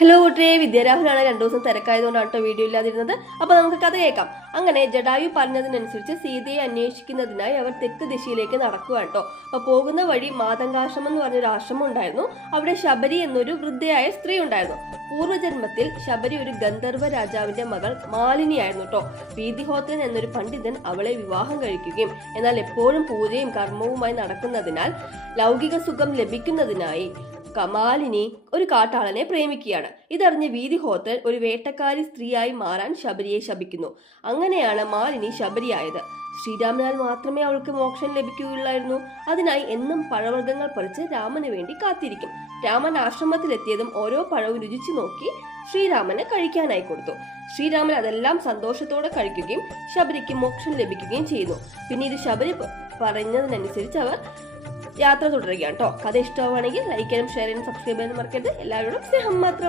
Hello കൂട്ടരെ വിദ്യാരാഹുലാണ് രണ്ടു ദിവസം തിരക്കായതുകൊണ്ടാണ് കേട്ടോ വീഡിയോ ഇല്ലാതിരുന്നത്. അപ്പൊ നമുക്ക് കഥ കേൾക്കാം. അങ്ങനെ ജഡായു പറഞ്ഞതിനനുസരിച്ച് സീതയെ അന്വേഷിക്കുന്നതിനായി അവർ തെക്ക് ദിശയിലേക്ക് നടക്കുകയാണ് കേട്ടോ. അപ്പൊ പോകുന്ന വഴി മാതങ്കാശ്രമം എന്ന് പറഞ്ഞൊരു ആശ്രമം ഉണ്ടായിരുന്നു. അവിടെ ശബരി എന്നൊരു വൃദ്ധയായ സ്ത്രീ ഉണ്ടായിരുന്നു. പൂർവജന്മത്തിൽ ശബരി ഒരു ഗന്ധർവ രാജാവിന്റെ മകൾ മാലിനിയായിരുന്നു കേട്ടോ. വീതിഹോത്രൻ എന്നൊരു പണ്ഡിതൻ അവളെ വിവാഹം കഴിക്കുകയും എന്നാൽ എപ്പോഴും പൂജയും കർമ്മവുമായി നടക്കുന്നതിനാൽ ലൗകിക സുഖം ലഭിക്കുന്നതിനായി കമാലിനി ഒരു കാട്ടാളനെ പ്രേമിക്കുകയാണ്. ഇതറിഞ്ഞ് വീതി ഹോത്തൽ ഒരു വേട്ടക്കാരി സ്ത്രീയായി മാറാൻ ശബരിയെ ശപിക്കുന്നു. അങ്ങനെയാണ് മാലിനി ശബരിയായത്. ശ്രീരാമനാൽ മാത്രമേ അവൾക്ക് മോക്ഷം ലഭിക്കുകയുള്ളായിരുന്നു. അതിനായി എന്നും പഴവർഗങ്ങൾ പറിച്ച് രാമന് വേണ്ടി കാത്തിരിക്കും. രാമൻ ആശ്രമത്തിലെത്തിയതും ഓരോ പഴവും രുചിച്ചു നോക്കി ശ്രീരാമന് കഴിക്കാനായി കൊടുത്തു. ശ്രീരാമൻ അതെല്ലാം സന്തോഷത്തോടെ കഴിക്കുകയും ശബരിക്ക് മോക്ഷം ലഭിക്കുകയും ചെയ്യുന്നു. പിന്നീട് ശബരി പറഞ്ഞതിനനുസരിച്ച് അവർ യാത്ര തുടരുകയാണ് കേട്ടോ. കഥ ഇഷ്ടമാണെങ്കിൽ ലൈക്ക് ചെയ്യാനും ഷെയർ ചെയ്യാനും സബ്സ്ക്രൈബ് ചെയ്യാനും മറക്കരുത്. എല്ലാവരോടും സ്നേഹം മാത്രം.